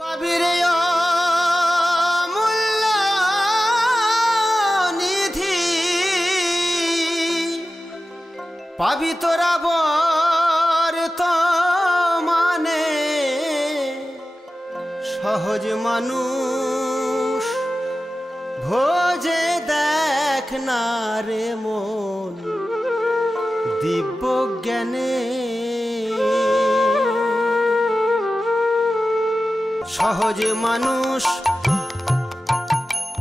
পাবিরে অমূল্য নিধি, পাবি তোরা বর্তমানে। সহজ মানুষ ভোজে দেখ না রে মন দিব্য জ্ঞানে। সহজ মানুষ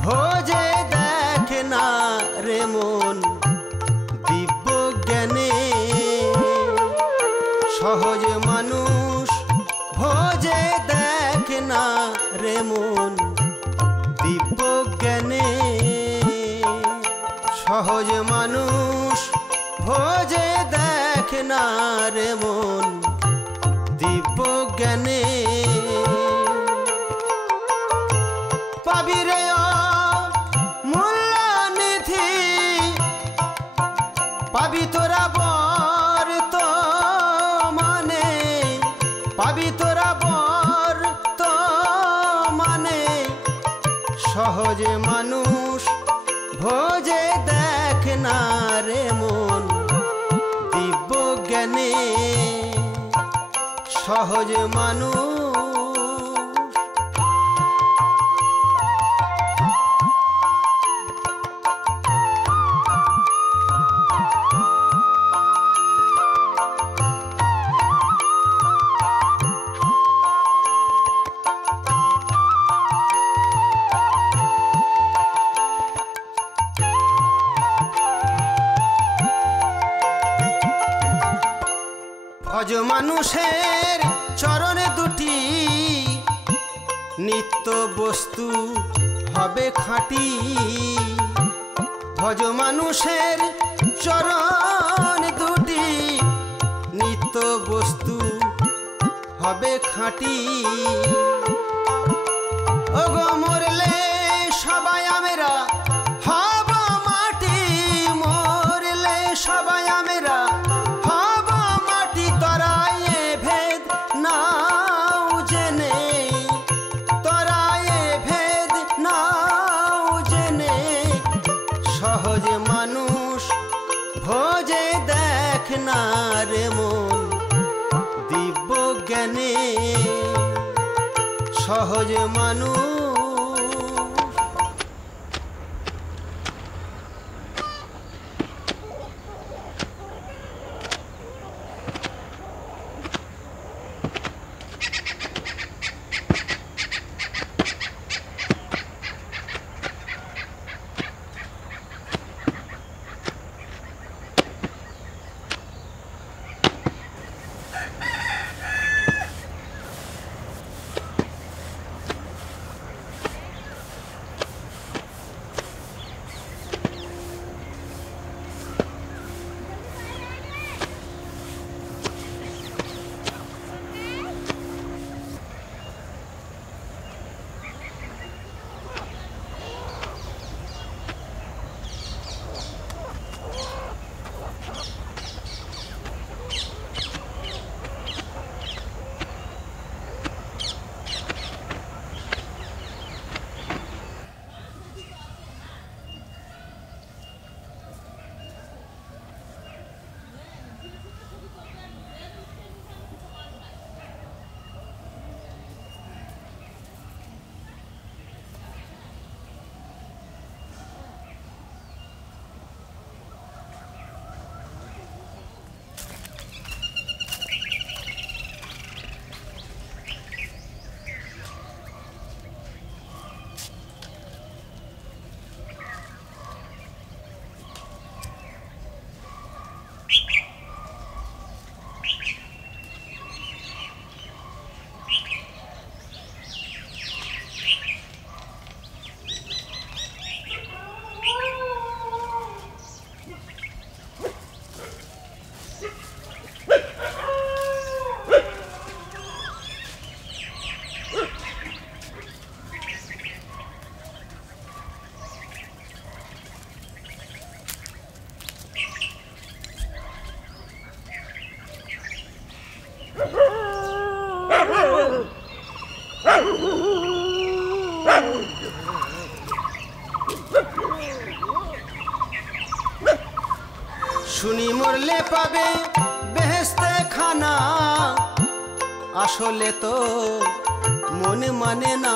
ভোজে দেখ না রে মন দিব্য জ্ঞানে। সহজ মানুষ ভোজে দেখ না রে মন দিব্য জ্ঞানে। সহজ মানুষ ভোজে দেখ না রে মন দিব্য জ্ঞানে। পাবিরে অমূল্য নিধি, পাবি তোরা বর্তমানে। পাবি তোরা বর্তমানে। সহজ মানুষ ভোজে দেখ না রে মন দিব্য জ্ঞানে। সহজ মানুষ। ভজ মানুষের চরণে দুটি, নিত্য বস্তু হবে খাঁটি। ভজ মানুষের চরণ দুটি, নিত্য বস্তু হবে খাঁটি। ওগো মরলে সবাই আমরা হব মাটি। মরলে সবাই আমরা সহজ মানুষ ভোজে দেখ না রে মন দিব্য জ্ঞানে। সহজ মানুষ। শুনি মরলে পাবে বেহেশতে খানা, আসলে তো মন মানে না।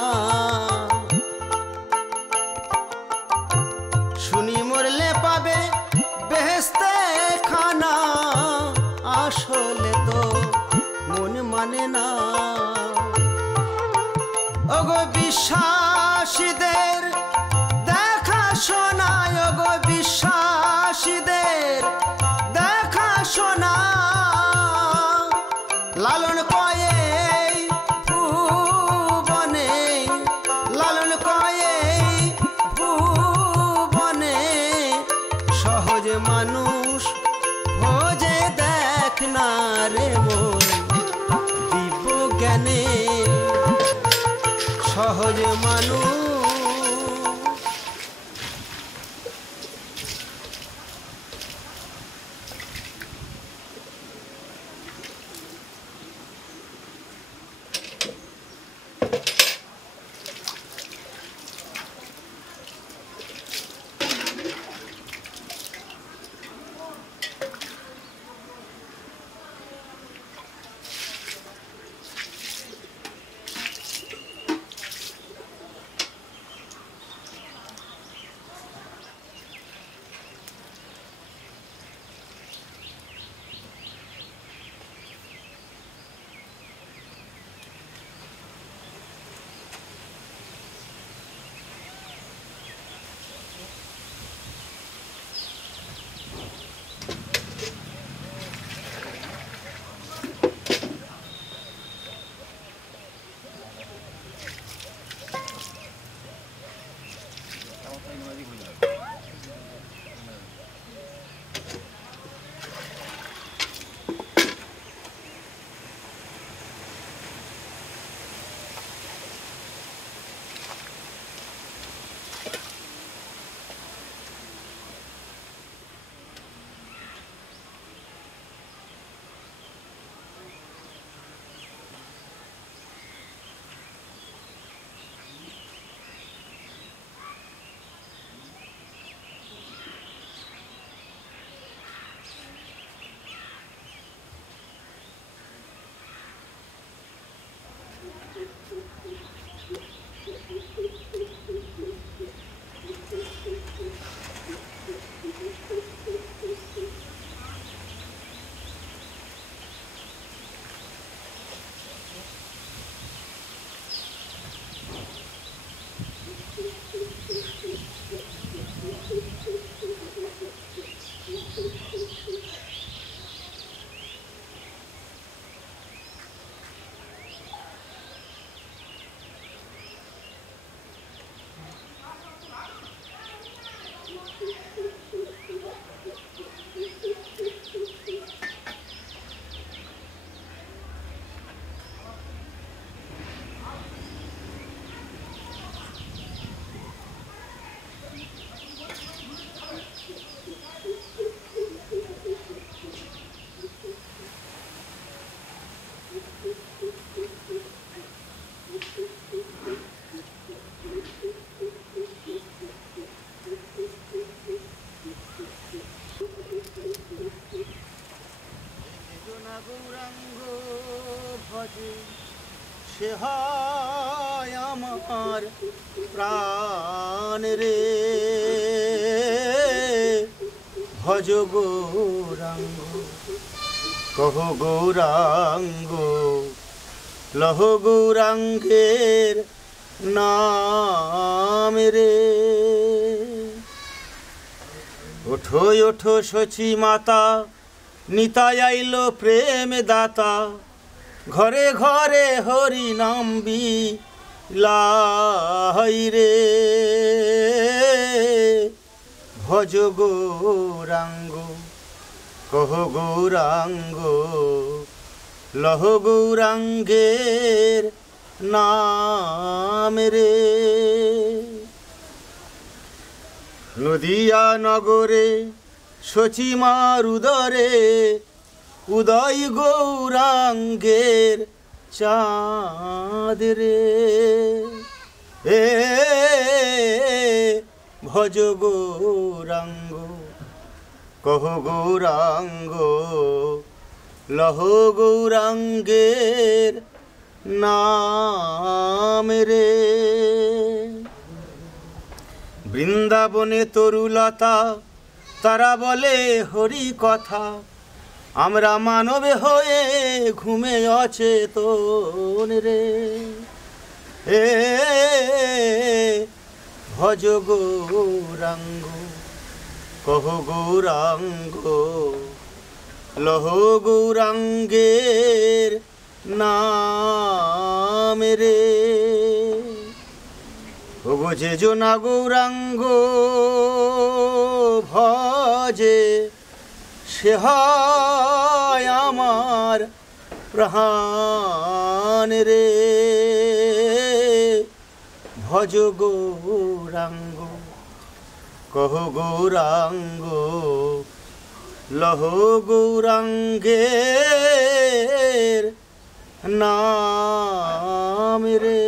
শুনি মরলে পাবে বেহেশতে খানা, আসলে তো মন মানে না। ওগো বিশ্বাসীদের দেখা শোনা, ওগো বিশ্বাসীদের দেখা শোনা, লালন কয়ে ভুবনে, লালন কয়ে ভুবনে, সহজ মানুষ ভোজে দেখ না রে মন দিব্য জ্ঞানে, সহজ মানুষ। সে হয় আমার প্রাণ রে, ভজ গৌরাঙ্গ কহ গৌরাঙ্গ, লহ গৌরাঙ্গের নাম রে। ওঠো ওঠো শচী মাতা, নিতাই আইল প্রেম দাতা, ঘরে ঘরে হরি নাম লাই রে, ভজ গৌরাঙ্গ কহ গৌরাঙ্গ, লহ গৌরাঙ্গের নাম রে। নদিয়া নগরে শচীমার উদরে, উদয় গৌরাঙ্গের চাঁদ রে, ভজ গৌরাঙ্গ কহ গৌরাঙ্গ লহ গৌরাঙ্গের নাম রে। বৃন্দাবনে তরুলতা তারা বলে হরি কথা, আমরা মানবে হয়ে ঘুমে অচেতন রে। এ ভজ গৌরাঙ্গ কহ গৌরাঙ্গ লহ গৌরাঙ্গের নাম রে। ওগো যে জনা গৌরাঙ্গ ভজে সে হয় আমার প্রাণ রে। ভজ গৌরাঙ্গ কহ গৌরাঙ্গ লহ গৌরাঙ্গের নাম রে।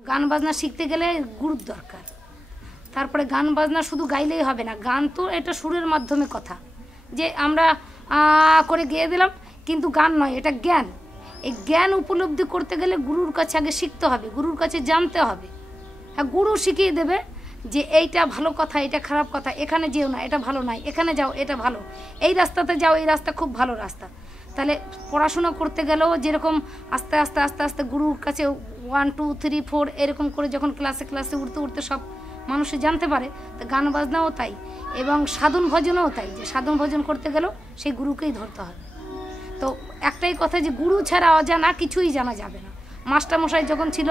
গান বাজনা শিখতে গেলে গুরুর দরকার। তারপরে গান বাজনা শুধু গাইলেই হবে না, গান তো এটা সুরের মাধ্যমে কথা, যে আমরা করে গেয়ে দিলাম, কিন্তু গান নয়, এটা জ্ঞান। এই জ্ঞান উপলব্ধি করতে গেলে গুরুর কাছে আগে শিখতে হবে, গুরুর কাছে জানতে হবে। হ্যাঁ, গুরু শিখিয়ে দেবে যে এইটা ভালো কথা, এটা খারাপ কথা, এখানে যেও না, এটা ভালো নয়, এখানে যাও, এটা ভালো, এই রাস্তাতে যাও, এই রাস্তা খুব ভালো রাস্তা। তাহলে পড়াশোনা করতে গেলেও যেরকম আস্তে আস্তে আস্তে আস্তে গুরুর কাছে 1 2 3 4 এরকম করে যখন ক্লাসে ক্লাসে উঠতে উঠতে সব মানুষে জানতে পারে, তো গান বাজনাও তাই, এবং সাধন ভজনও তাই, যে সাধন ভজন করতে গেলেও সেই গুরুকেই ধরতে হবে। তো একটাই কথা, যে গুরু ছাড়া অজানা কিছুই জানা যাবে না। মাস্টারমশাই যখন ছিল,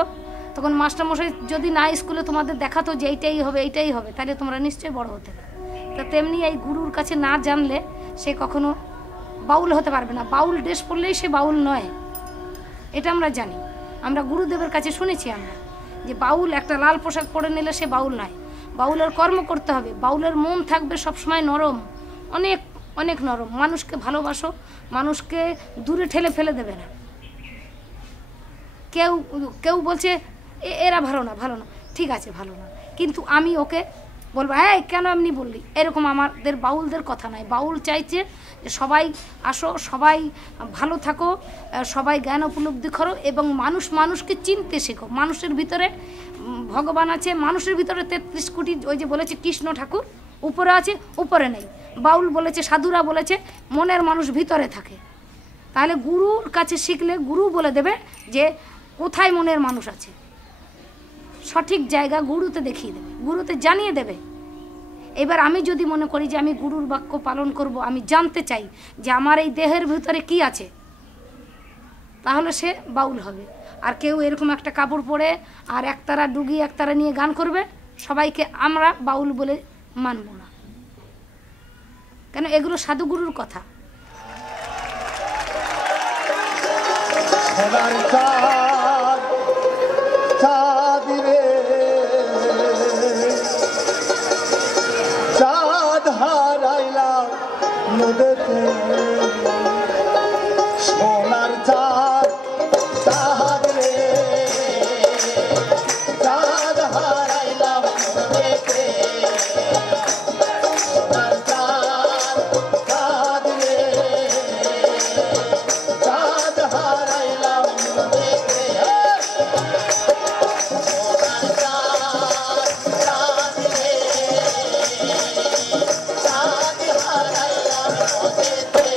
তখন মাস্টারমশাই যদি না স্কুলে তোমাদের দেখাতো যে এইটাই হবে, এইটাই হবে, তাহলে তোমরা নিশ্চয়ই বড় হতে পারবে। তা তেমনি এই গুরুর কাছে না জানলে সে কখনো বাউল হতে পারবে না। বাউল ড্রেস পরলেই সে বাউল নয়, এটা আমরা জানি। আমরা গুরুদেবের কাছে শুনেছি আমরা, যে বাউল একটা লাল পোশাক পরে নিলে সে বাউল নয়। বাউলের কর্ম করতে হবে, বাউলের মন থাকবে সবসময় নরম, অনেক অনেক নরম। মানুষকে ভালোবাসো, মানুষকে দূরে ঠেলে ফেলে দেবে না। কেউ কেউ বলছে এরা ভালো না, ভালো না, ঠিক আছে ভালো না, কিন্তু আমি ওকে বলবো হ্যাঁ কেন এমনি বললি, এরকম আমাদের বাউলদের কথা নয়। বাউল চাইছে যে সবাই আসো, সবাই ভালো থাকো, সবাই জ্ঞান উপলব্ধি করো, এবং মানুষকে চিনতে শেখো। মানুষের ভিতরে ভগবান আছে, মানুষের ভিতরে 33 কোটি, ওই যে বলেছে কৃষ্ণ ঠাকুর উপরে আছে, উপরে নেই। বাউল বলেছে, সাধুরা বলেছে মনের মানুষ ভিতরে থাকে। তাহলে গুরুর কাছে শিখলে গুরু বলে দেবে যে কোথায় মনের মানুষ আছে, সঠিক জায়গা গুরুতে দেখিয়ে দেবে, গুরুতে জানিয়ে দেবে। এবার আমি যদি মনে করি যে আমি গুরুর বাক্য পালন করব, আমি জানতে চাই যে আমার এই দেহের ভিতরে কি আছে, তাহলে সে বাউল হবে। আর কেউ এরকম একটা কাপড় পরে আর একতারা ডুগি একতারা নিয়ে গান করবে, সবাইকে আমরা বাউল বলে মানব না, কেন এগুলো সাধুগুরুর কথা। চাঁদ হারাইলাম নদীতে, সোনার চাঁদ চাঁদ রে, চাঁদ হারাইলাম নদীতে, সোনার চাঁদ চাঁদ রে, চাঁদ হারাইলাম নদীতে, সোনার চাঁদ চাঁদ রে, চাঁদ হারাইলাম নদীতে।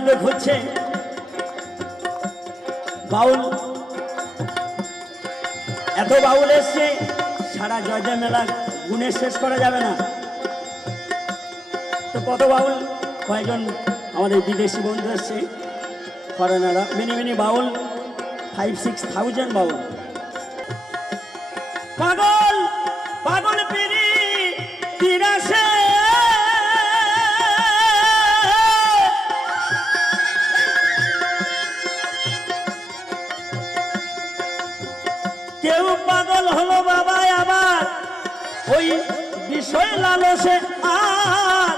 মধ্যে ঘুরছে বাউল, এত বাউল এসছে সারা জয়দেব মেলা গুণে শেষ করা যাবে না। তো কত বাউল, কয়েকজন আমাদের বিদেশি বন্ধু এসছে ফরেনাররা, মিনি বাউল 5-6,000 বাউল। পাগল পাগল পিরি তিরাশে কেউ পাগল হলো বাবা আবার ওই বিষয় লালসে, আর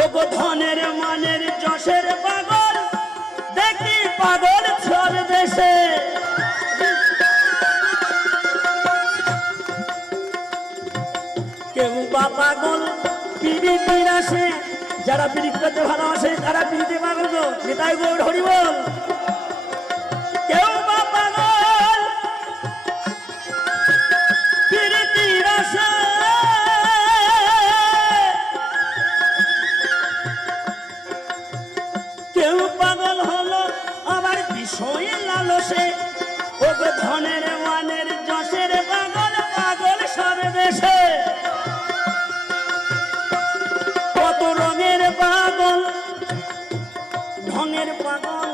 ও গো ধনের মানের যশের পাগল দেখি পাগল ছড় দেশে। কেউ বা পাগল পিড়ি তিরাশে, যারা পিড়ি করতে ভালোবাসে তারা পিড়িতে পাগল গো, নিতাই গৌর হরি বল। কেউ বা পাগল পিড়ি তিরাশে, কেউ পাগল হলো আবার বিষয় লালসে, ও গো ধনের মানের যশের পাগল পাগল সব দেশে। কত রঙের পাগল ঢঙের পাগল,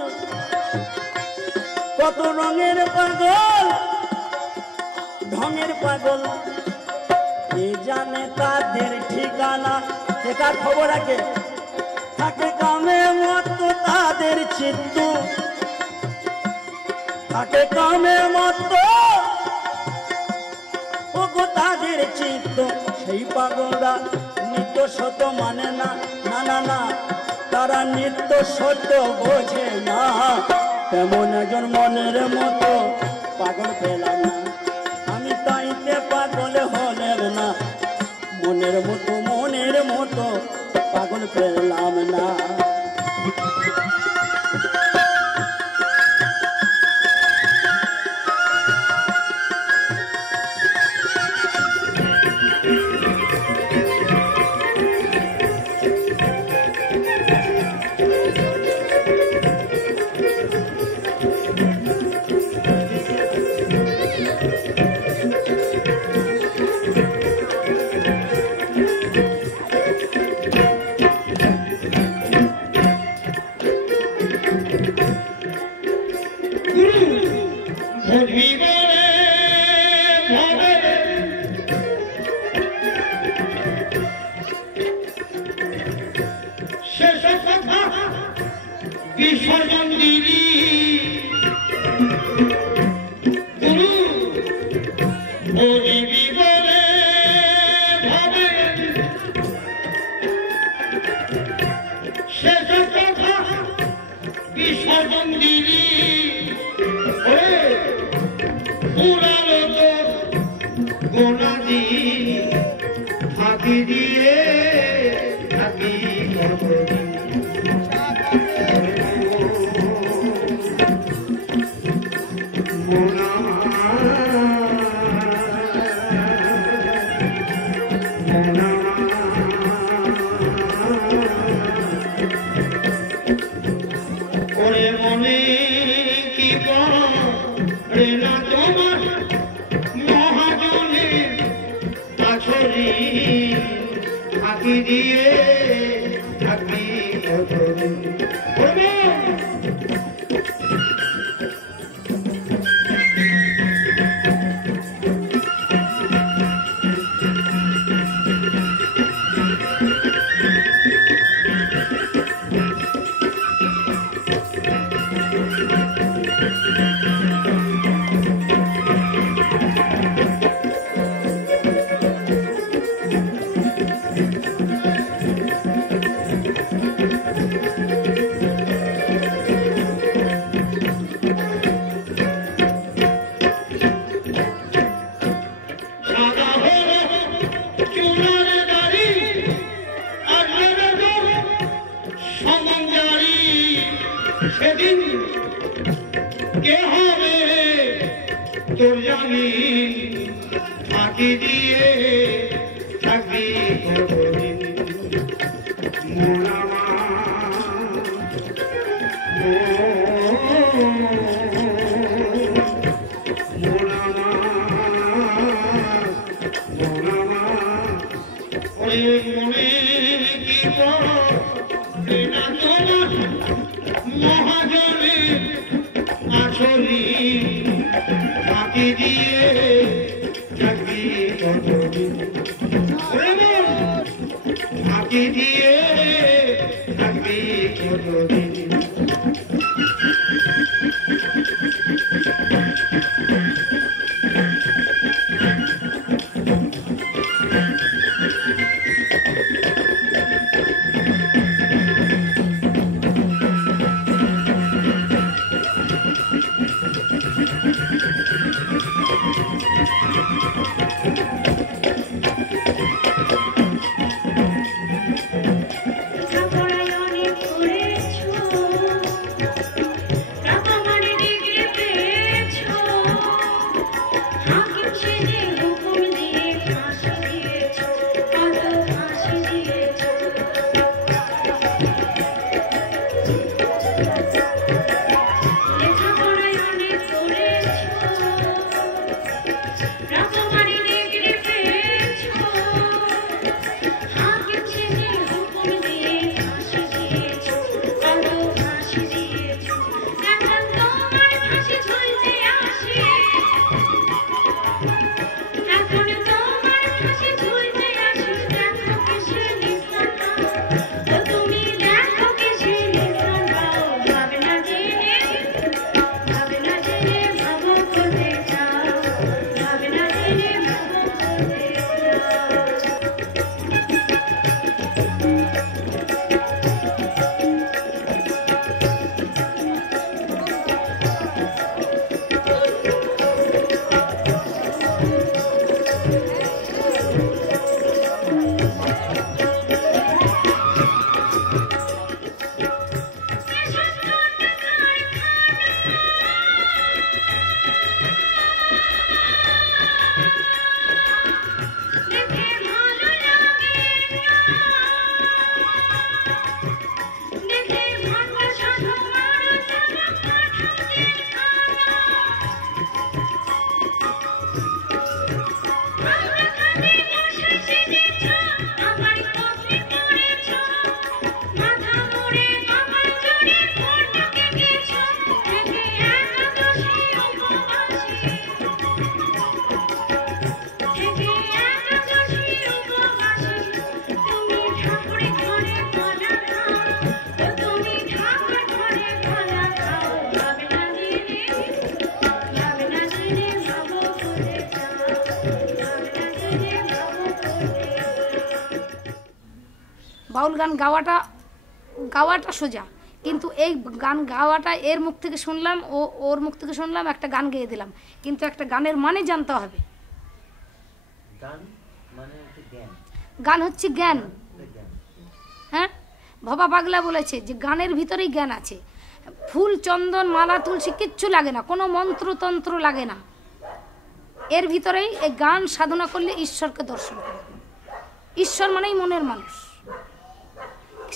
কত রঙের পাগল ঢঙের পাগল, এ জানে তাদের ঠিকানা। একার খবর রাখে থাকে কামে মত তাদের চিত্ত, থাকে কামে মত ও গো তাদের চিত্ত। সেই পাগলরা নিত্য সত্য মানে না, না না না, তারা নিত্য সত্য বোঝে না। তেমন একজন মনের মতো পাগল পেলাম না, আমি তাইতে পাগল হলেন না। মনের মতো পাগল পেলাম না। বিসর্জন দিলি গুরু বলিবি বলে ভাবে, শেষ কথা বিসর্জন দিলি পুরানো তোর গোনা দি ফাঁকি দিয়ে থাকি কতদিন। ওরে মনে কি করে না তোমার মহাজনের কাছরি ফাঁকি দিয়ে থাকি কতদিন। সেদিন কে হবে তোর জানি ফাঁকি দিয়ে থাকি কতদিন। মন আমার বাউল গান গাওয়াটা সোজা, কিন্তু এই গান গাওয়াটা এর মুখ থেকে শুনলাম, ওর মুখ থেকে শুনলাম, একটা গান গেয়ে দিলাম, কিন্তু একটা গানের মানে জানতে হবে। গান হচ্ছে জ্ঞান। হ্যাঁ, ভবা পাগলা বলেছে যে গানের ভিতরেই জ্ঞান আছে। ফুল, চন্দন, মালা, তুলসী কিচ্ছু লাগে না, কোনো মন্ত্রতন্ত্র লাগে না। এর ভিতরেই এই গান সাধনা করলে ঈশ্বরকে দর্শন করে। ঈশ্বর মানেই মনের মানুষ,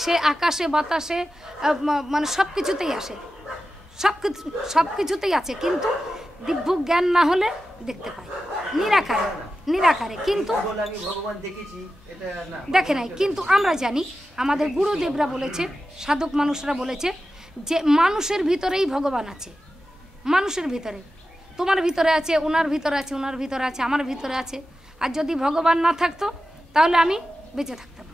সে আকাশে বাতাসে মানে সব কিছুতেই আসে, সব কিছুতেই আছে, কিন্তু দিব্য জ্ঞান না হলে দেখতে পাই নিরাকারে কিন্তু দেখে নাই। কিন্তু আমরা জানি, আমাদের গুরুদেবরা বলেছে, সাধক মানুষরা বলেছে যে মানুষের ভিতরেই ভগবান আছে। মানুষের ভিতরে, তোমার ভিতরে আছে, ওনার ভিতরে আছে, ওনার ভিতরে আছে, আমার ভিতরে আছে। আর যদি ভগবান না থাকতো তাহলে আমি বেঁচে থাকতাম।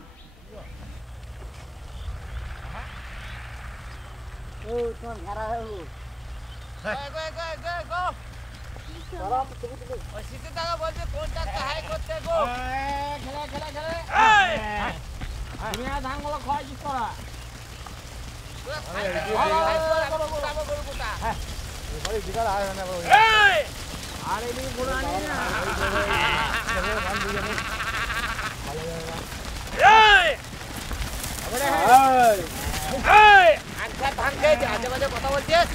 কথা বলছিস?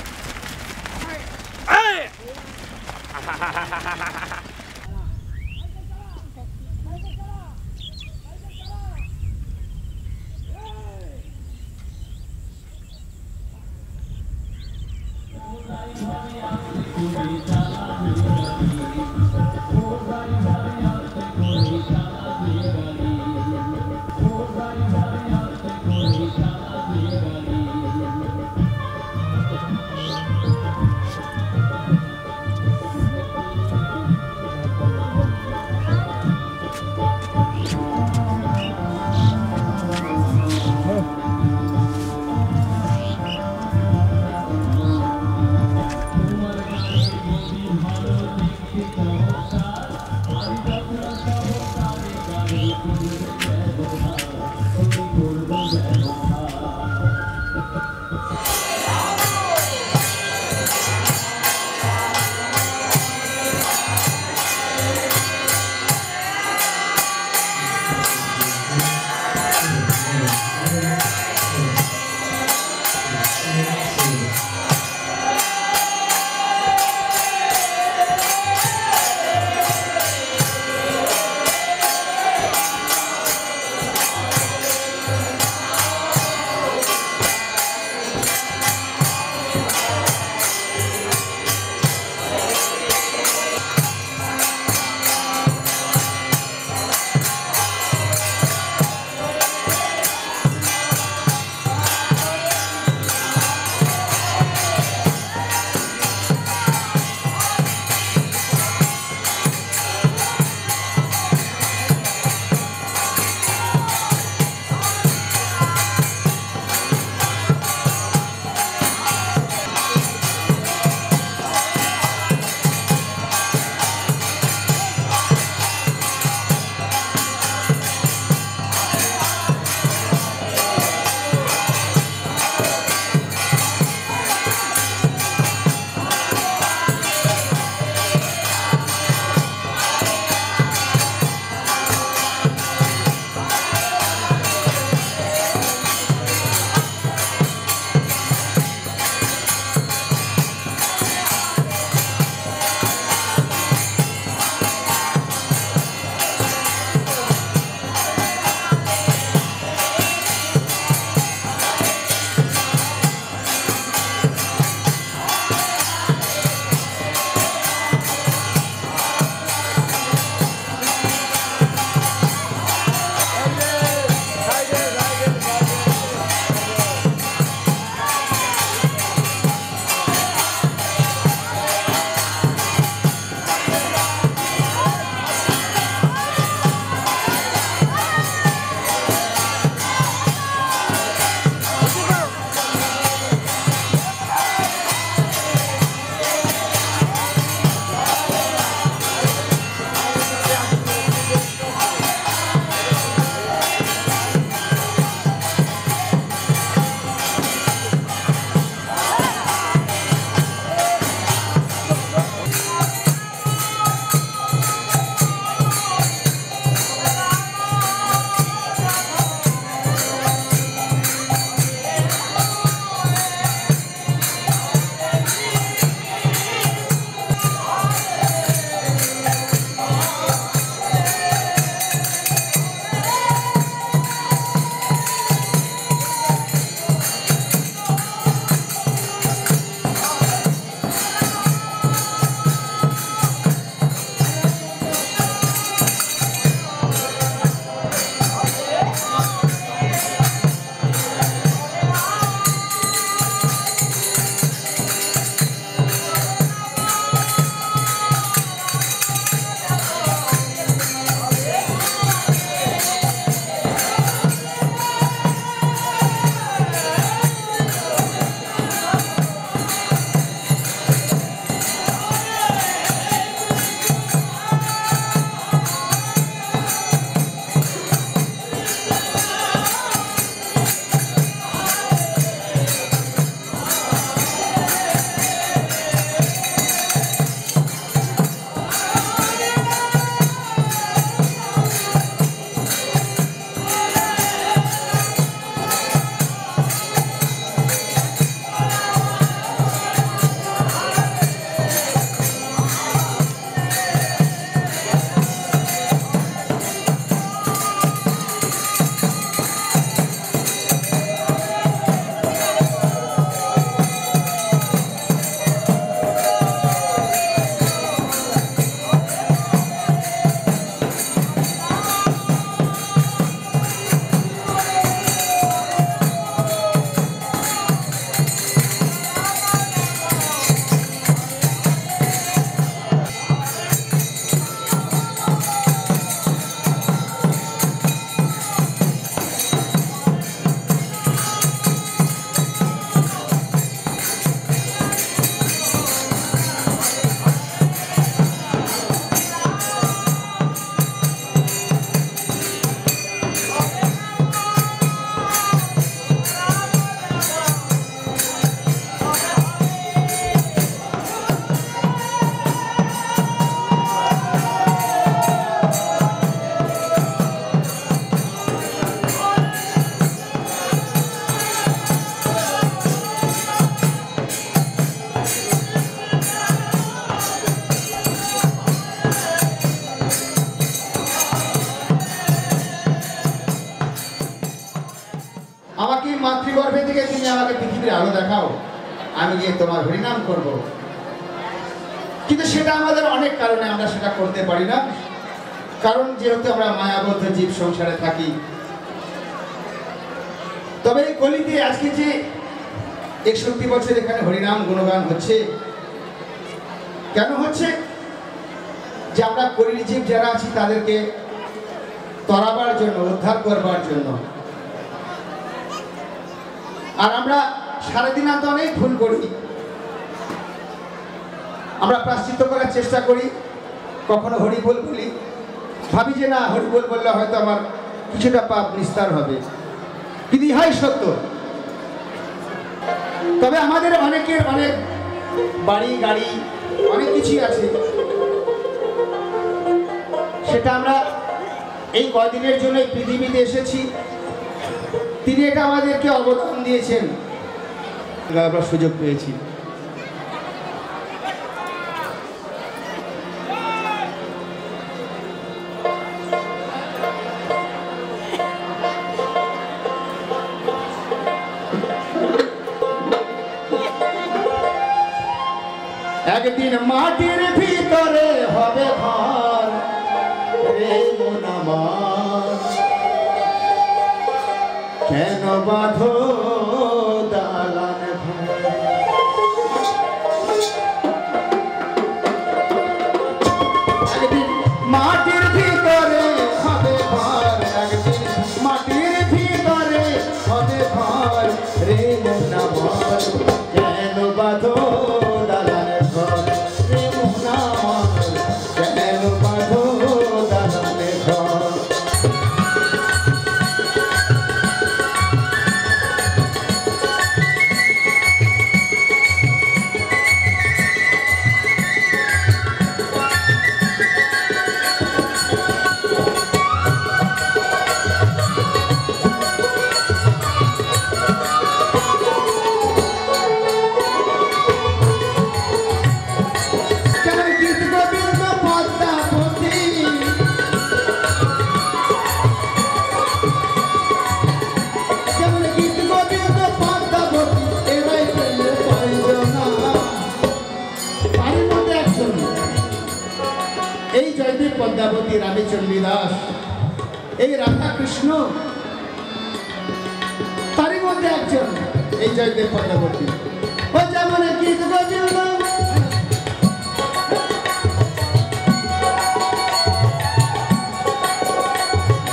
আমাকে পৃথিবীর আলো দেখাও, আমি গিয়ে তোমার হরিনাম করব। কিন্তু সেটা আমাদের অনেক কারণে আমরা সেটা করতে পারি না, কারণ যেহেতু আমরা মায়াবদ্ধ জীব সংসারে থাকি। তবে এই কলিতে আজকে যে 61 বছর এখানে হরিনাম গুণগান হচ্ছে, কেন হচ্ছে? যে আমরা কলির জীব যারা আছি তাদেরকে তরাবার জন্য, উদ্ধার করবার জন্য। আর আমরা সারাদিন তো অনেক ভুল করি, আমরা প্রায়শ্চিত্ত করার চেষ্টা করি, কখনো হরি বল বলি, ভাবি যে না হরি বল বললে হয়তো আমার কিছুটা পাপ নিস্তার হবে, কিন্তু ইহাই সত্য। তবে আমাদের অনেকের অনেক বাড়ি গাড়ি অনেক কিছুই আছে, সেটা আমরা এই কদিনের জন্য পৃথিবীতে এসেছি, তিনি এটা আমাদেরকে অবদান দিয়েছেন, আমরা সুযোগ পেয়েছি। একদিন মাটির ভিতরে হবে ঘর রে মন আমার, কেন বাঁধো দালান ঘর। একদিন মাটির ভিতরে হবে ঘর, একদিন মাটির ভিতরে হবে ঘর রে মন আমার, কেন বাঁধো পদ্মাবতী রানীচন্ডী দাস, এই রাধা কৃষ্ণ তারই মধ্যে একজন, এই জয়দেব পদ্মাবতী। ও যেমন গীত গোবিন্দ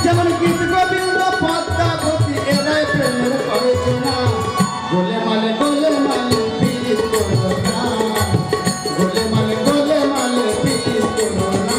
যেমন গীত গোবিন্দ পদ্মাবতী, এরাই প্রেমের করেছেনা, গোলে মালে পীড়িত করো না, গোলে মালে পীড়িত করো না।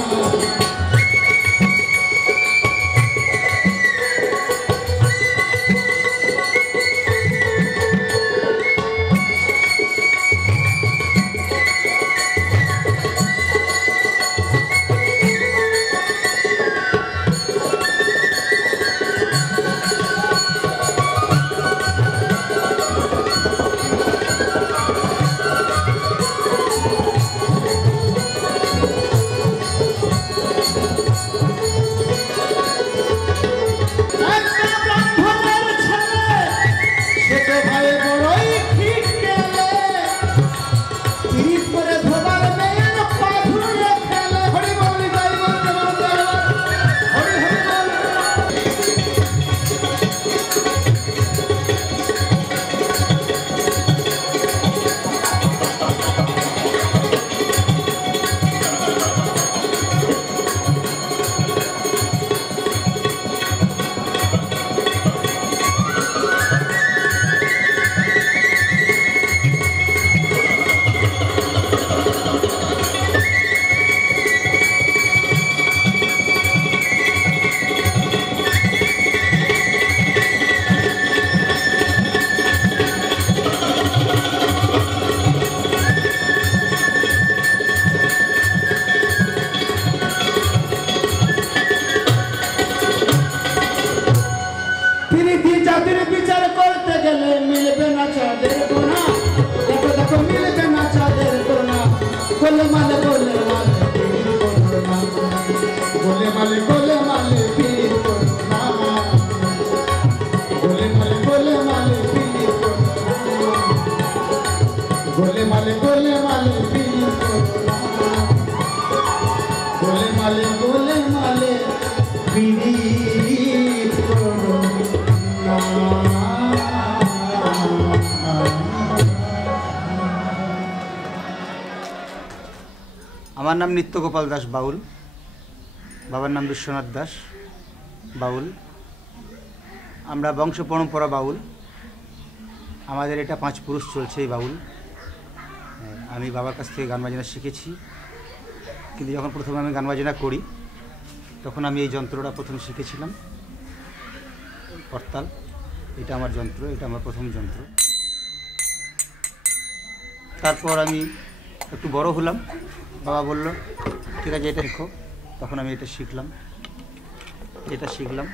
মালে গোলে মালে পিড়ি করো না, গোলে মালে পিড়ি করো না। আমার নাম নিত্যগোপাল দাস বাউল, বাবার নাম বিশ্বনাথ দাস বাউল। আমরা বংশ পরম্পরা বাউল, আমাদের এটা 5 পুরুষ চলছে এই বাউল। আমি বাবার কাছ থেকে গান বাজনা শিখেছি, কিন্তু যখন প্রথমে আমি গান বাজনা করি তখন আমি এই যন্ত্রটা প্রথম শিখেছিলাম, করতাল। এটা আমার যন্ত্র, এটা আমার প্রথম যন্ত্র। তারপর আমি একটু বড় হলাম, বাবা বলল ঠিক আছে এটা শেখো, তখন আমি এটা শিখলাম।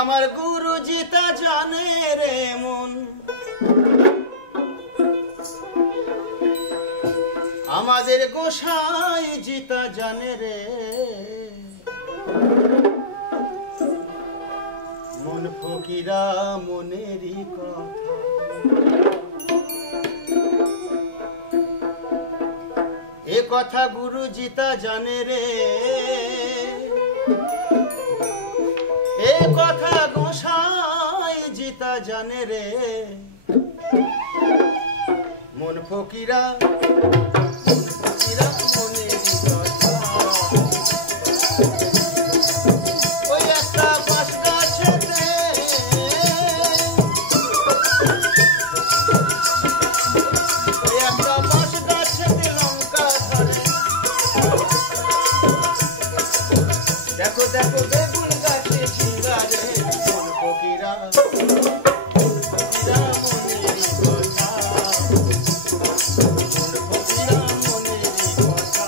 আমার গুরুজি তা জানে রে মন, আমাদের গোসাই জিতা জানে রে মন ফকিরা মনেরই কথা। এ কথা গুরুজি তা জানে রে, এ কথা গোসাই জিতা জানে রে মন ফকিরা মনেরই কথা। ওই একটা বাঁশ গাছেতে লঙ্কা ধরে, দেখো দেখো বেগুন গাছে ঝিঙ্গারে মন ফকিরা মনেরই কথা, মন ফকিরা মনেরই কথা।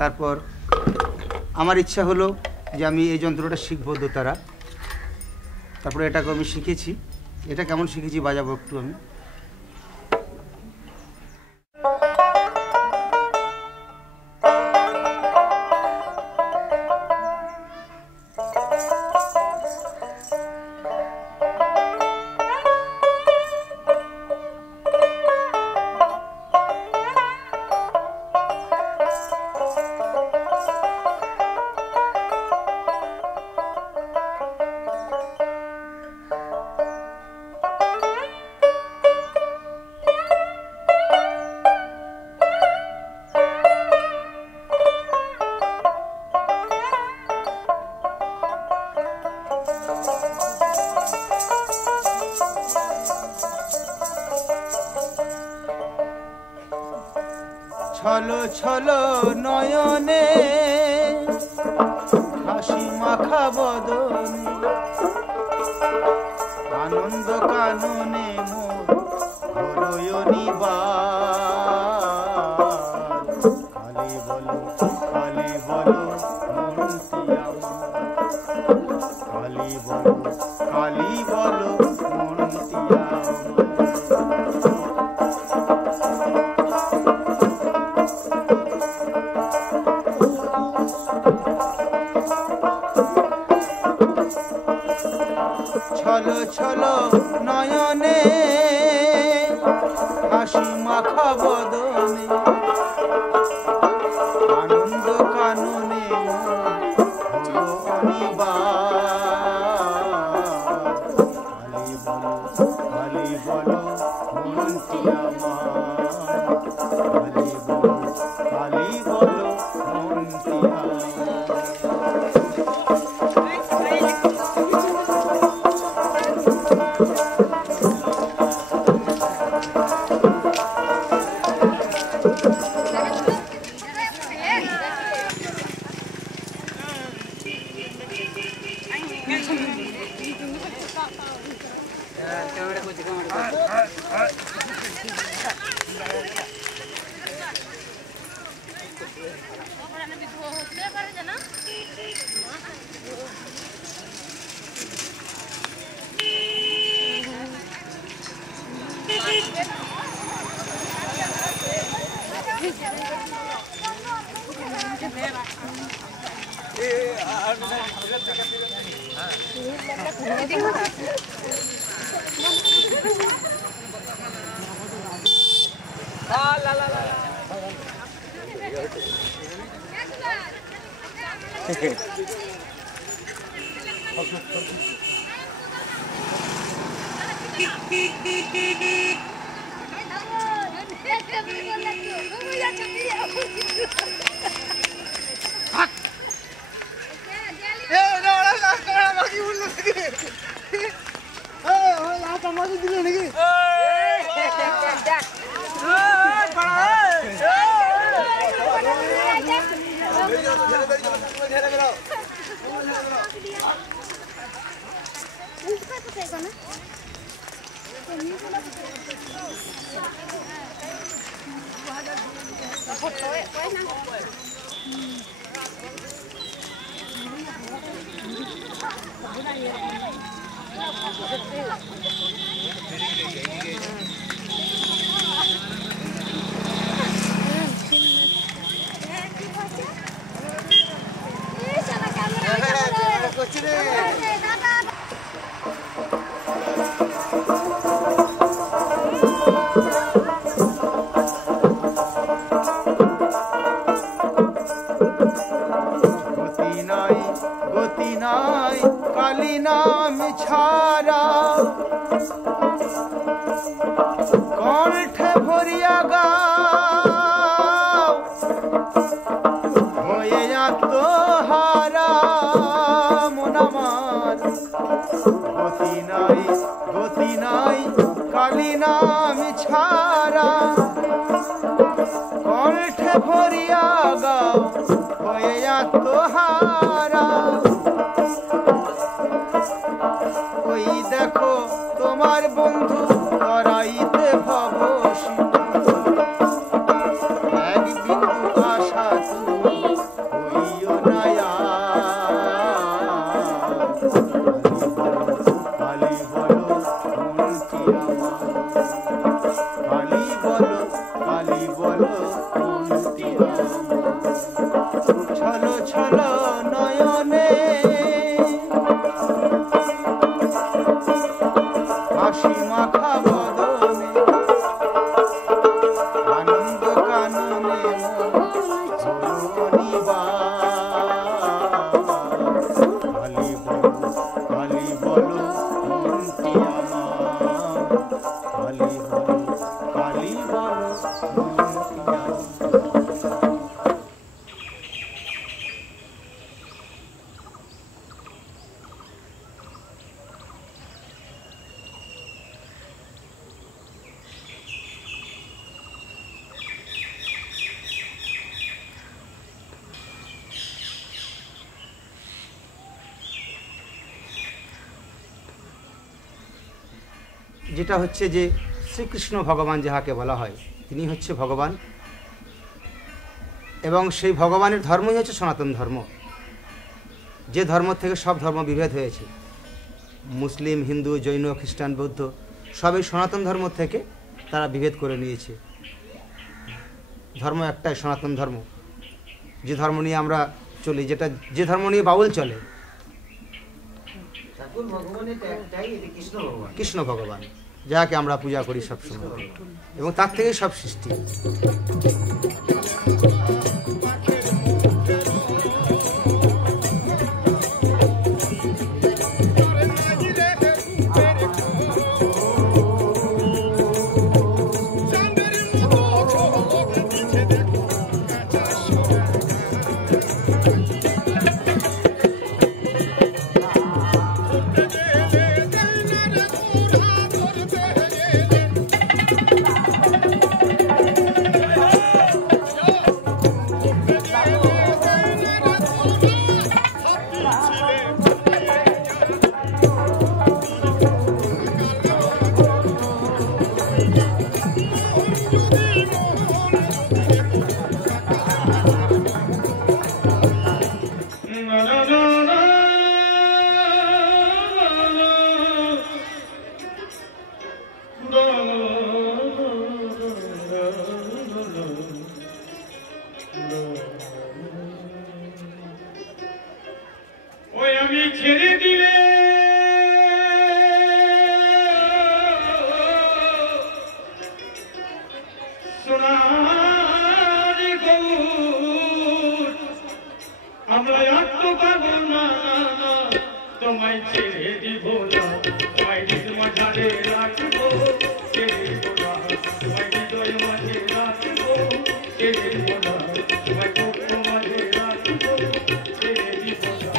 তারপর আমার ইচ্ছা হলো যে আমি এই যন্ত্রটা শিখবো দোতারা। তারপরে এটাকে আমি শিখেছি। এটা কেমন শিখেছি বাজাবো একটু আমি। ছলো ছলো নয়নে হাসি মাখা বদনে আনন্দ কাননে মোর হলো নিবার খালি বলো মনটি আমার খালি বলো মনটি আমার ছলো ছলো নয়নে হাসি মাখা বদনে আনন্দ কাননে হলো অনিবার খালি বলো মনটি আমার খালি বলো মনটি আমার গতি নাই কালী নাম ছাড়া কণ্ঠে ভরিয়া গাও হয়ে আত্মহারা মন আমার গতি নাই কালী নাম ছাড়া কণ্ঠে ভরিয়া গাও হয়ে আত্মহারা ওই দেখো তোমার বন্ধু করাইতে ভবসী এক বিন্দু আশা তুমি হইও না খালি বলো মনটি আমার খালি বলো মনটি আমার যেটা হচ্ছে যে শ্রীকৃষ্ণ ভগবান যাহাকে বলা হয় তিনি হচ্ছে ভগবান, এবং সেই ভগবানের ধর্মই হচ্ছে সনাতন ধর্ম, যে ধর্ম থেকে সব ধর্ম বিভেদ হয়েছে। মুসলিম, হিন্দু, জৈন, খ্রিস্টান, বৌদ্ধ সবই সনাতন ধর্ম থেকে তারা বিভেদ করে নিয়েছে। ধর্ম একটাই, সনাতন ধর্ম, যে ধর্ম নিয়ে আমরা চলি, যেটা যে ধর্ম নিয়ে বাউল চলে, কৃষ্ণ ভগবান যাকে আমরা পূজা করি সবসময়, এবং তার থেকেই সব সৃষ্টি। ওই আমি ছেড়ে দিলে সোনার গৌর, আমরা এত পাবো না, তোমায় ছেড়ে দিব না, তোমায় নিজ মাঝারে রাখবো, ছেড়ে দিব না, তোমায় হৃদয় মাঝে রাখবো, ছেড়ে দিব না, তোমায় কক্ষ মাঝে রাখবো, ছেড়ে দিব না।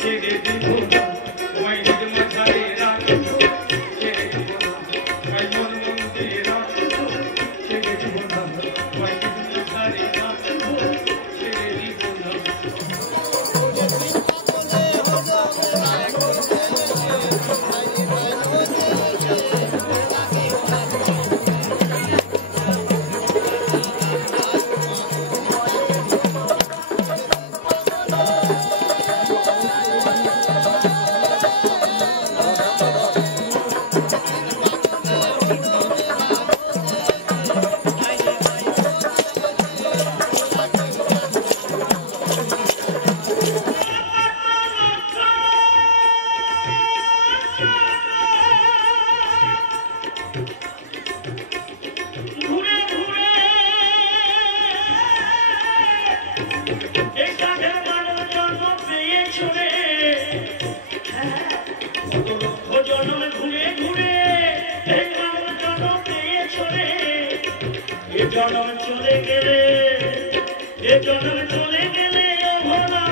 ছেড়ে দিব না, তোমায় নিজ মাঝারে জন্ম চলে গেলে ও ভোলা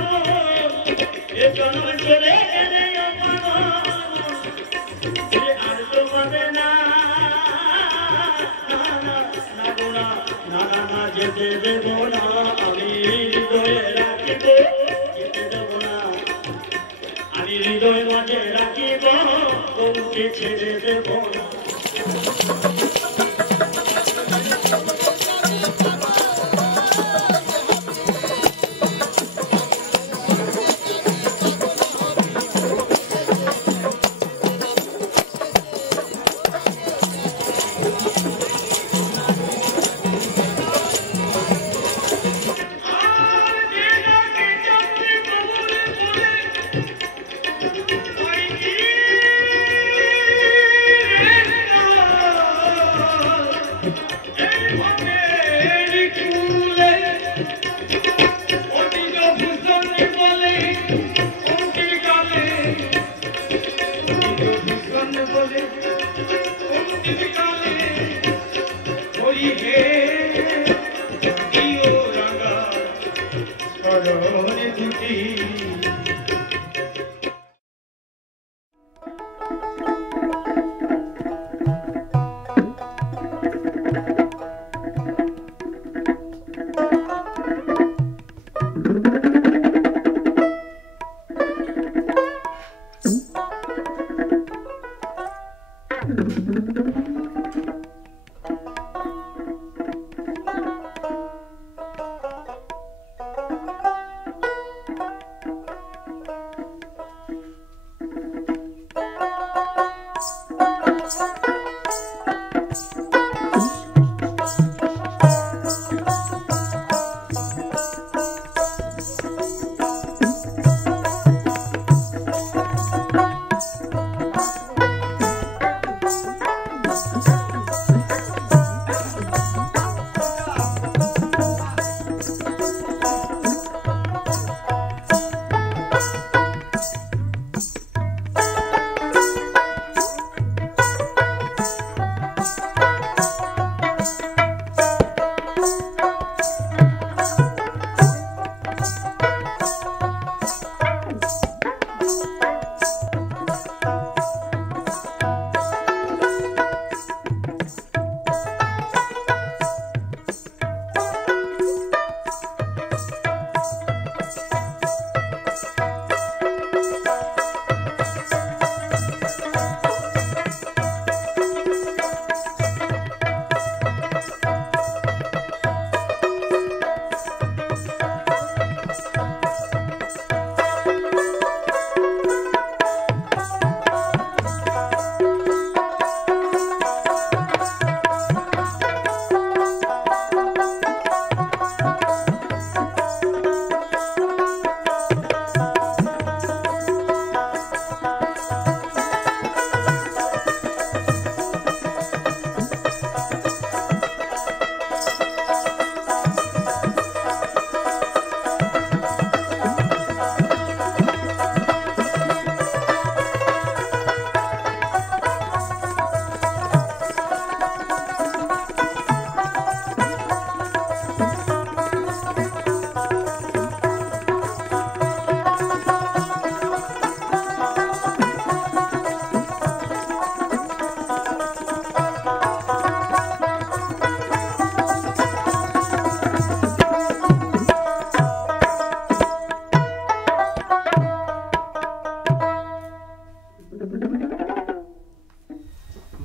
এ জন্ম চলে গেলে ও ভোলা আর তো পাবে না না যেতে দেব না আমি হৃদয়ে রাখিব যেতে দেব না আমি হৃদয় মাঝে রাখিব বউকে ছেড়ে দেব না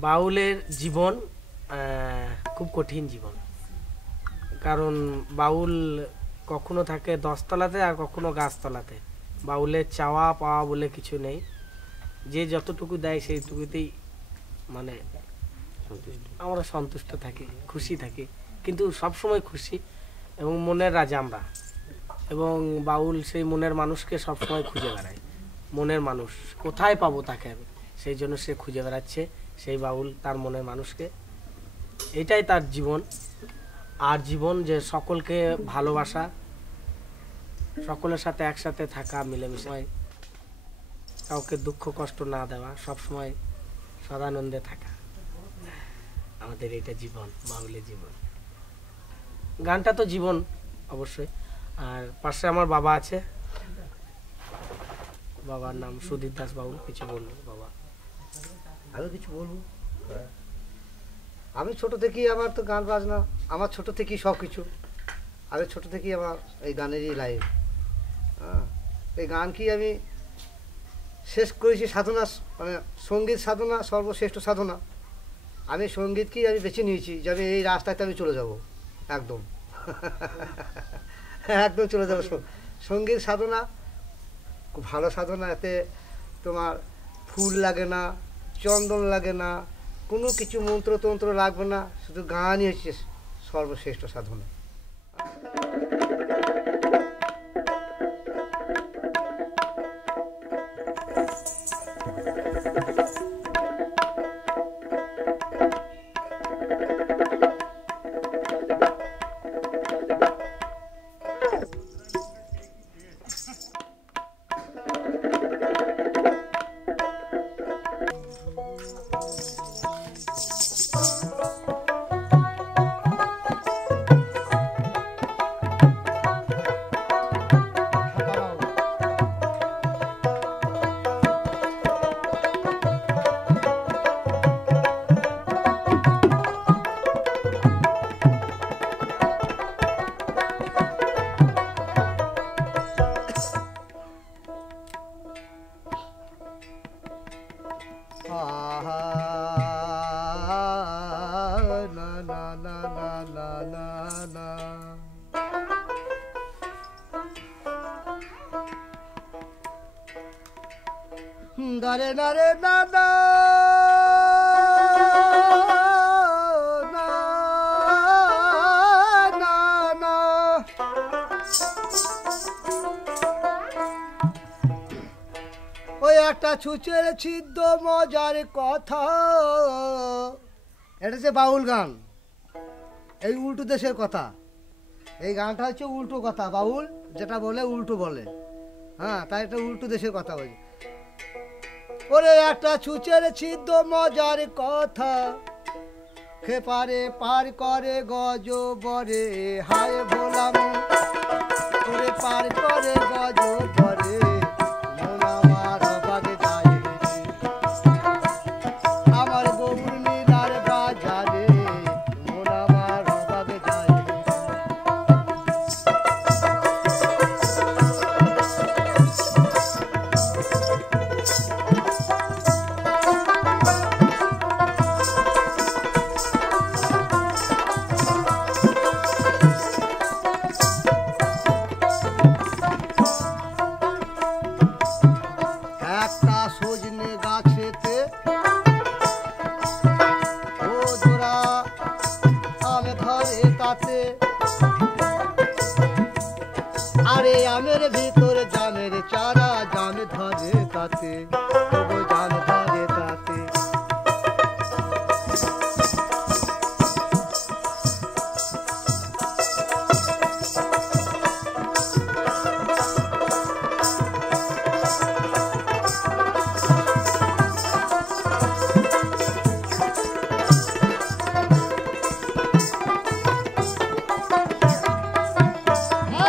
বাউলের জীবন খুব কঠিন জীবন, কারণ বাউল কখনো থাকে 10 তলাতে আর কখনো গাছতলাতে। বাউলের চাওয়া পাওয়া বলে কিছু নেই, যে যতটুকু দেয় সেইটুকুতেই মানে আমরা সন্তুষ্ট থাকি, খুশি থাকি, কিন্তু সবসময় খুশি এবং মনের রাজা আমরা। এবং বাউল সেই মনের মানুষকে সবসময় খুঁজে বেড়ায়। মনের মানুষ কোথায় পাবো তাকে আমি, সেই জন্য সে খুঁজে বেড়াচ্ছে সেই বাউল তার মনের মানুষকে। এটাই তার জীবন। আর জীবন যে সকলকে ভালোবাসা, সকলের সাথে একসাথে থাকা, মিলেমিশে, কাউকে দুঃখ কষ্ট না দেওয়া, সবসময় সদানন্দে থাকা, আমাদের এটা জীবন, বাউলের জীবন। গানটা তো জীবন অবশ্যই। আর পাশে আমার বাবা আছে, বাবার নাম সুধীর দাস বাউল। কিছু বলবো বাবা? আমি কিছু বলবো? আমি ছোট থেকেই আমার তো গান বাজনা, আমার ছোট থেকেই সব কিছু। আমি ছোট থেকেই আমার এই গানেরই লাইফ। হ্যাঁ, এই গানকেই আমি শেষ করেছি সাধনা, মানে সঙ্গীত সাধনা সর্বশ্রেষ্ঠ সাধনা। আমি সঙ্গীতকেই আমি বেছে নিয়েছি যে আমি এই রাস্তাতে আমি চলে যাব, একদম একদম চলে যাবো। সঙ্গীত সাধনা খুব ভালো সাধনা, এতে তোমার ফুল লাগে না, চন্দন লাগে না, কোনো কিছু মন্ত্রতন্ত্র লাগবে না, শুধু গানই হচ্ছে সর্বশ্রেষ্ঠ সাধনা। দারে নারে দাদা ওই একটা ছুঁচের ছিদ্র মজার কথা। এটা যে বাউল গান, এই উল্টো দেশের কথা। এই গানটা হচ্ছে উল্টো কথা, বাউল যেটা বলে উল্টো বলে। হ্যাঁ, তাই এটা উল্টো দেশের কথা বলছে। ওরে একটা ছুঁচের ছিদ্র মজার কথা, খেপারে পার করে গজ বরে, হায় ভোলাম ওরে পার করে গজ বরে, মন আমার বাগে যায় আমার গৌর নীলার বাজারে, মন আমার বাগে যায়। একটা সজনে গাছেতে ও জোড়া আম ধরে তাতে, আরে আমের ভিতরে জামের চারা, জাম ধরে তাতে, তবু জাম ধরে তাতে।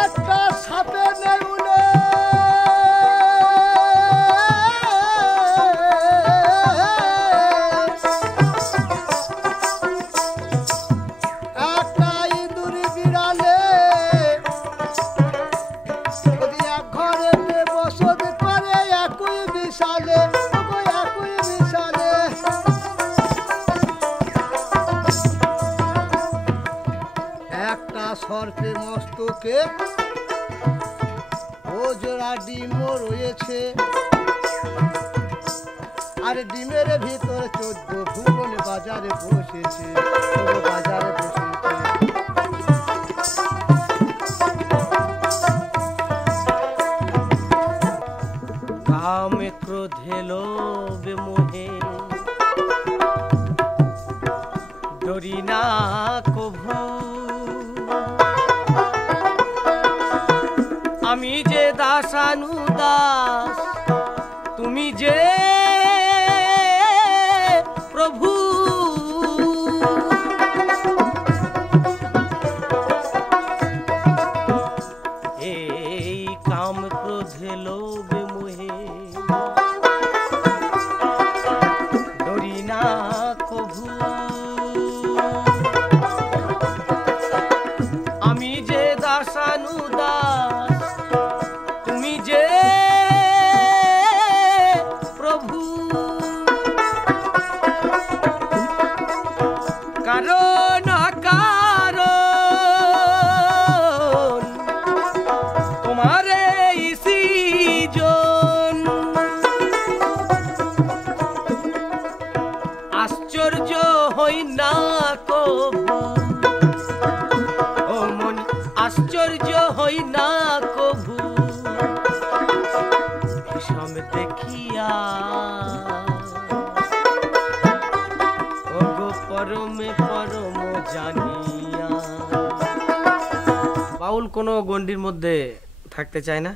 একটা সাপে নেউলে একটা ইঁদুর বিড়ালে যদি এক ঘরেতে বসত করে একই বিশালে, একই বিশালে। একটা সর্পে মস্তকে ও জোড়া ডিমও রয়েছে, আর ডিমের ভিতরে 14 ভুবন বাজারে বসেছে, বাজারে বসেছে। কামে ক্রোধে লোভে মোহে ডরি না কভু, আমি যে দাসানুদাস তুমি যে প্রভু। না কবু, ও মন আশ্চর্য হই না কবু, বিষম দেখিয়া ও গো পরমে পরম জানিয়া। বাউল কোনো গণ্ডির মধ্যে থাকতে চায় না,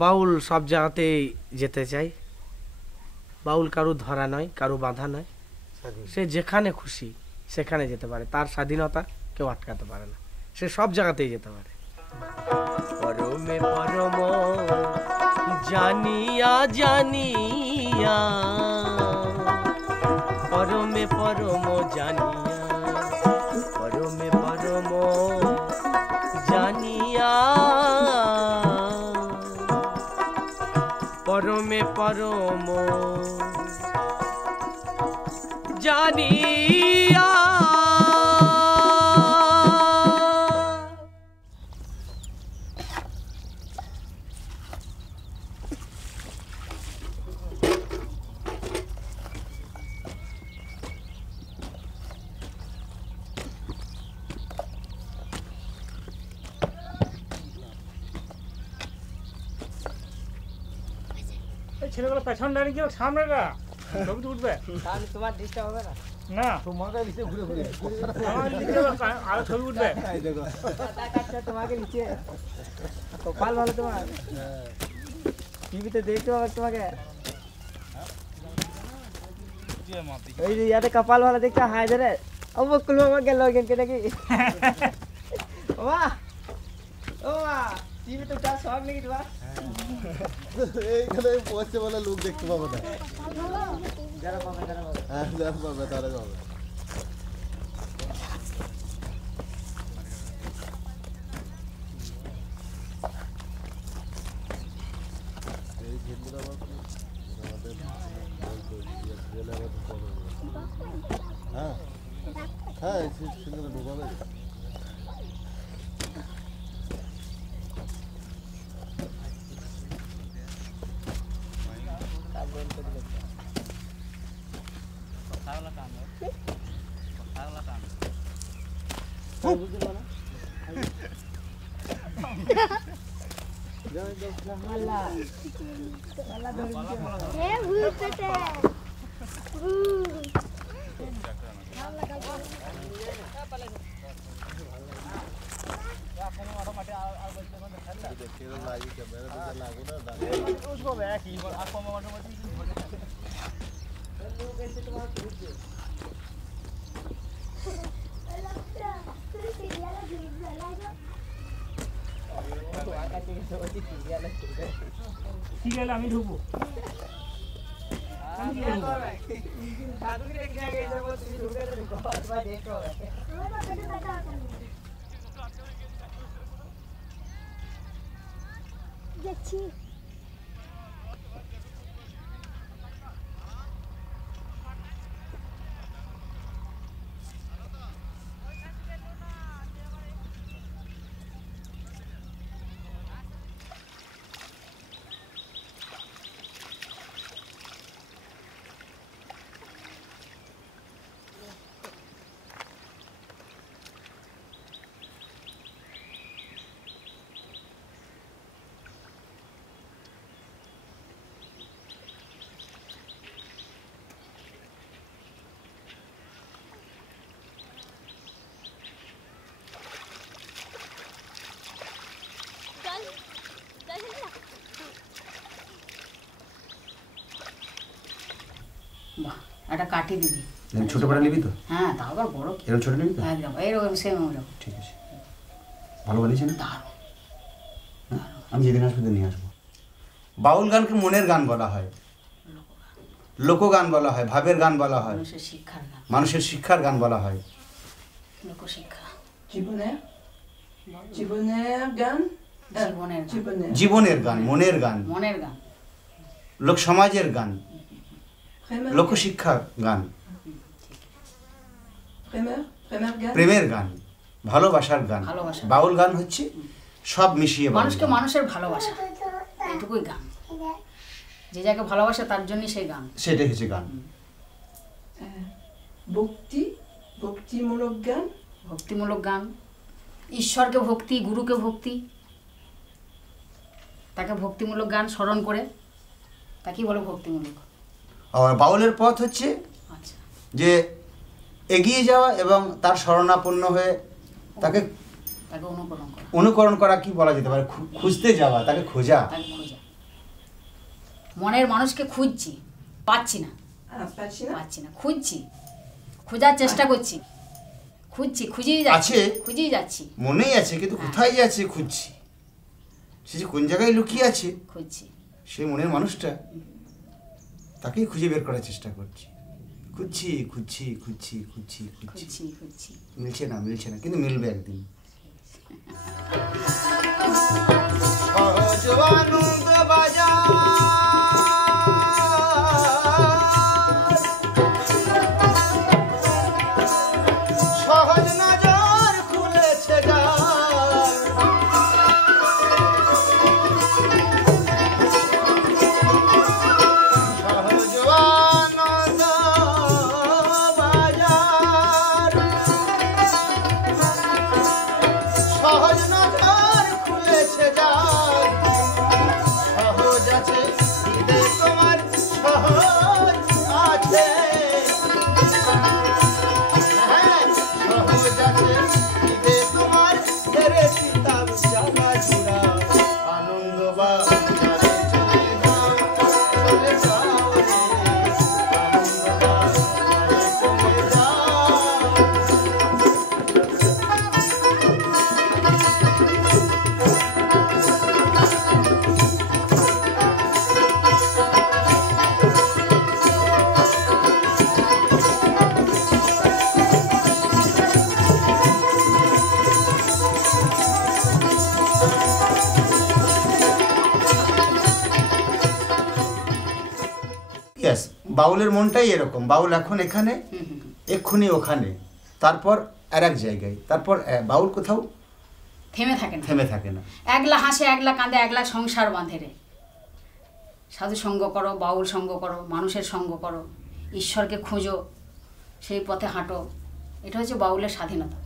বাউল সব জায়গাতেই যেতে চায়। বাউল কারো ধরা নয়, কারো বাধা নয়, সে যেখানে খুশি সেখানে যেতে পারে, তার স্বাধীনতা কেউ আটকাতে পারে না, সে সব জায়গাতেই যেতে পারে। পরমে পরম জানিয়া জানিয়া, পরমে পরম জানিয়া, পরমে পরম জানিয়া, পরমে পরম জানিয়া। ছেলেগুলো পেছন দাঁড়িয়ে গিয়ে সামনেটা ছবি উঠবে, তাহলে তোমার ডিস্টার্ব হবে না। না তোমাকে নিচে ঘুরে ঘুরে আমার দিকে আরো ছবি উঠবে। তোমাকে নিচে কপাল ভালো তোমার, টিভিতে দেখতে হবে তোমাকে। ওই যে ইয়াতে কপাল ভালো দেখতে হাই ধরে অবকুল বাবা গেল ওইখানকে নাকি। বাবা ও মা, টিভিতে উঠার শখ নাকি তোমার? এইখানে পৌঁছে বলে লোক দেখতে পাবো না, যারা পাবে যারা পাবে, হ্যাঁ যারা পাবে তারা পাবে। এই ঘেন্দ্র আমাদের হ্যাঁ হ্যাঁ সেখানে ঢোকাবে। ঠিক আছে আমি ঢুকবো। যাচ্ছি একটা কাঠি দিবি, ছোট বড় নিবি তো? হ্যাঁ তা আবার বড় কি, এরকম ছোট নিবি তো? একদম এরকম সেম ওরকম। ঠিক আছে, ভালো বলেছেন। আমি যেদিন আসবো নিয়ে আসবো। বাউল গানকে মনের গান বলা হয়, লোকগান বলা হয়, ভাবের গান বলা হয়, মানুষের শিক্ষার গান বলা হয়। লোকশিক্ষা জীবনের গান, জীবনের গান, মনের গান, মনের গান, লোক সমাজের গান, লোকশিক্ষার গান, প্রেমের গান, ভালোবাসার গান। বাউল গান হচ্ছে সব মিশিয়ে মানুষকে মানুষের ভালোবাসা, এইটুকুই গান। যে যাকে ভালোবাসে তার জন্যই সেই গান, সেটাই হচ্ছে গান। ভক্তিমূলক গান। ভক্তিমূলক গান, ঈশ্বরকে ভক্তি, গুরুকে ভক্তি, তাকে ভক্তিমূলক গান স্মরণ করে তাকেই বলে ভক্তিমূলক। আর বাউলের পথ হচ্ছে যে এগিয়ে যাওয়া এবং তার শরণাপন্ন হয়ে তাকে অনুকরণ করা, কি বলা যেতে পারে, খুঁজতে যাওয়া, তাকে খোঁজা। মনের মানুষকে খুঁজছি, পাচ্ছি না, খুঁজছি, খোঁজার চেষ্টা করছি, খুঁজেই যাচ্ছি, মনেই আছে কিন্তু কোথায় যাচ্ছে খুঁজছি, সে যে কোন জায়গায় লুকিয়ে আছে খুঁজছি, সেই মনের মানুষটা তাকেই খুঁজে বের করার চেষ্টা করছি। খুঁজছি খুঁজছি খুঁজছি খুঁজছি খুঁজছি খুঁজছি, মিলছে না কিন্তু মিলবে একদিন। বাউলের মনটাই এরকম, বাউল এখন এখানে, এক্ষুনি ওখানে, তারপর আর এক জায়গায়, তারপর বাউল কোথাও থেমে থাকে না। একলা হাসে, একলা কাঁদে, একলা সংসার বাঁধে রে। সাধু সঙ্গ করো, বাউল সঙ্গ করো, মানুষের সঙ্গ করো, ঈশ্বরকে খুঁজো, সেই পথে হাঁটো। এটা হচ্ছে বাউলের স্বাধীনতা।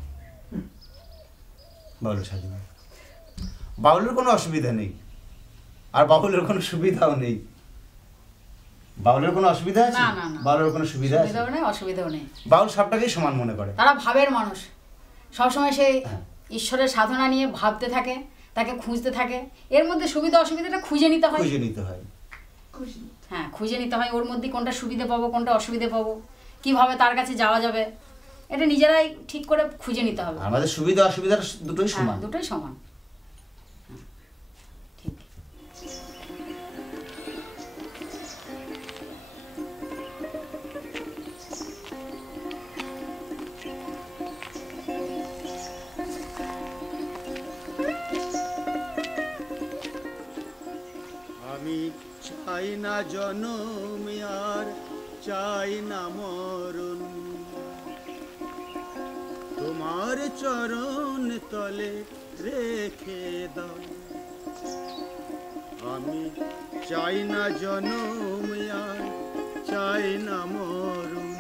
বাউলের স্বাধীনতা, বাউলের কোনো অসুবিধা নেই, আর বাউলের কোনো সুবিধাও নেই। বাউলের কোনো অসুবিধা আছে? বাউলের কোনো সুবিধা আছে? অসুবিধাও নেই। বাউল সবটাকেই সমান মনে করে। তারা ভাবের মানুষ, সবসময় সেই ঈশ্বরের সাধনা নিয়ে ভাবতে থাকে, তাকে খুঁজতে থাকে। এর মধ্যে সুবিধা অসুবিধাটা খুঁজে নিতে হয়। হ্যাঁ, খুঁজে নিতে হয় ওর মধ্যে কোনটা সুবিধা পাবো, কোনটা অসুবিধা পাবো, কিভাবে তার কাছে যাওয়া যাবে, এটা নিজেরাই ঠিক করে খুঁজে নিতে হবে। আমাদের সুবিধা অসুবিধা দুটোই সমান। দুটোই সমান। আমি চাই না জনম আর চাই না মরণ, তোমার চরণ তলে রেখে দাও। আমি চাই না জনম আর চাই না মরণ,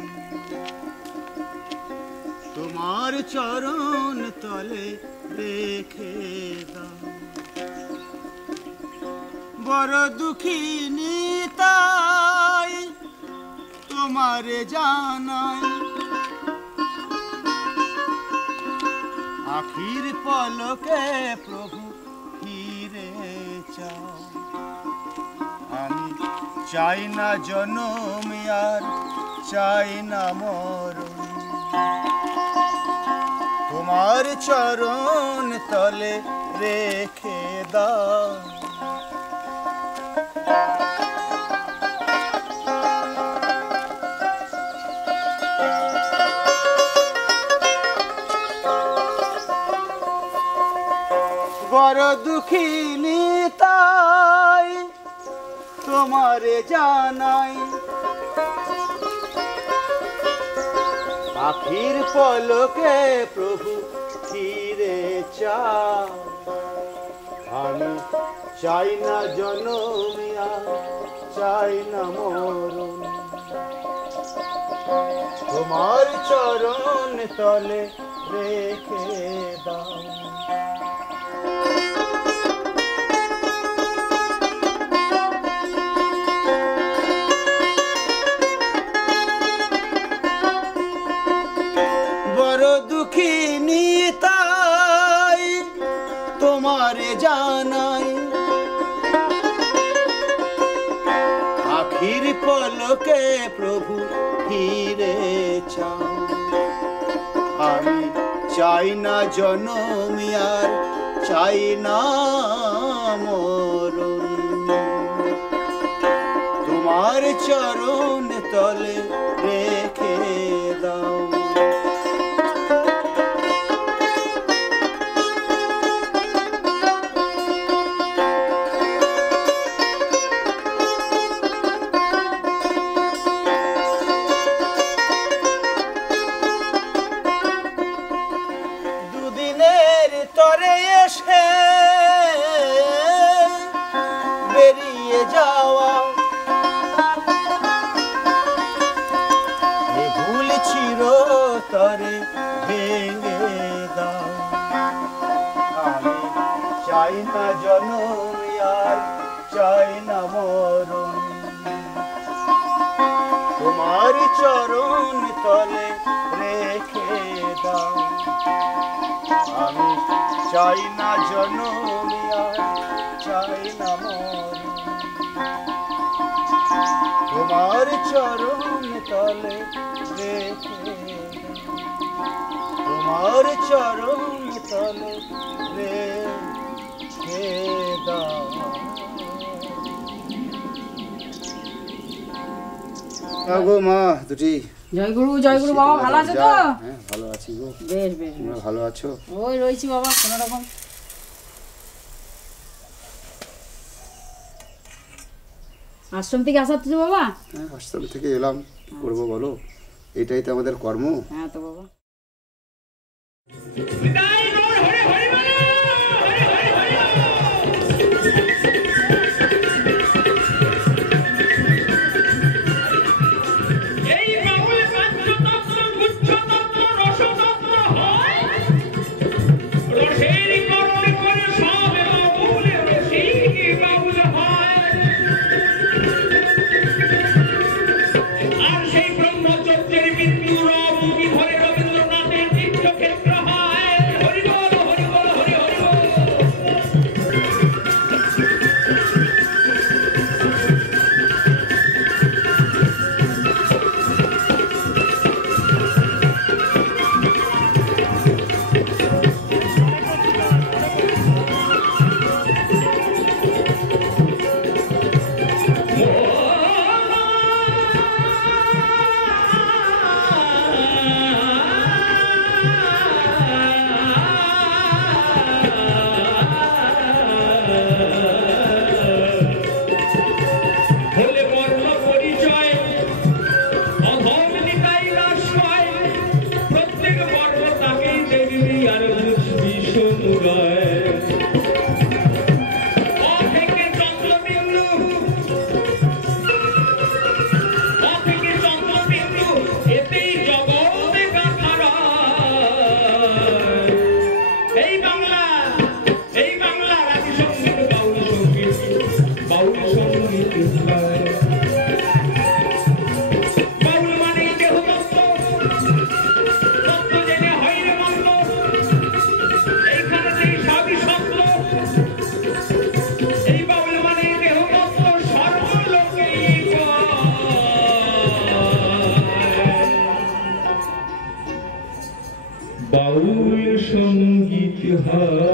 তোমার চরণ তলে রেখে দাও। বড় দুঃখিনী তাই তোমারে জানাই, আখির পলকে প্রভু ফিরে চাও। আমি চাই না জনম আর চাই না মরণ, তোমার চরণ তলে রেখে দাও। বড় দুঃখিনী তাই তোমারে জানাই, আখির পলকে প্রভু ফিরে চাও। আমি চাই না জনম আর চাই না মরণ, তোমার চরণ তলে রেখে দাও। বড় দুঃখিনী তাই তোমারে জানাই, আখির পলকে প্রভু ফিরে চাও। আমি চাই না জনম আর চাই না মরণ, তোমার চরণ তলে রেখে দাও। দুদিনের তরে এসে বেরিয়ে যাওয়া, এ ভুল চিরতরে ভেঙে দাও। আমি চাই না জনম আর চাই না মরণ, তোমার চরণ তলে রেখে দাও। আমি চাই না জনম আর চাই না মরণ, তোমার চরণ তলে রেখে দাও। তোমার চরণ তলে রেখে দাও। গো মা দুটি। জয় গুরু বাবা, ভালো আছো তো? হ্যাঁ ভালো আছি গো। বেশ বেশ, তোমরা ভালো আছো? ওই রয়েছি বাবা কোনো রকম। আশ্রম থেকে আসার তো বাবা? হ্যাঁ আশ্রম থেকে এলাম, কি করবো বলো, এটাই তো আমাদের কর্ম। হ্যাঁ তো বাবা। বাউল সঙ্গীত হয়।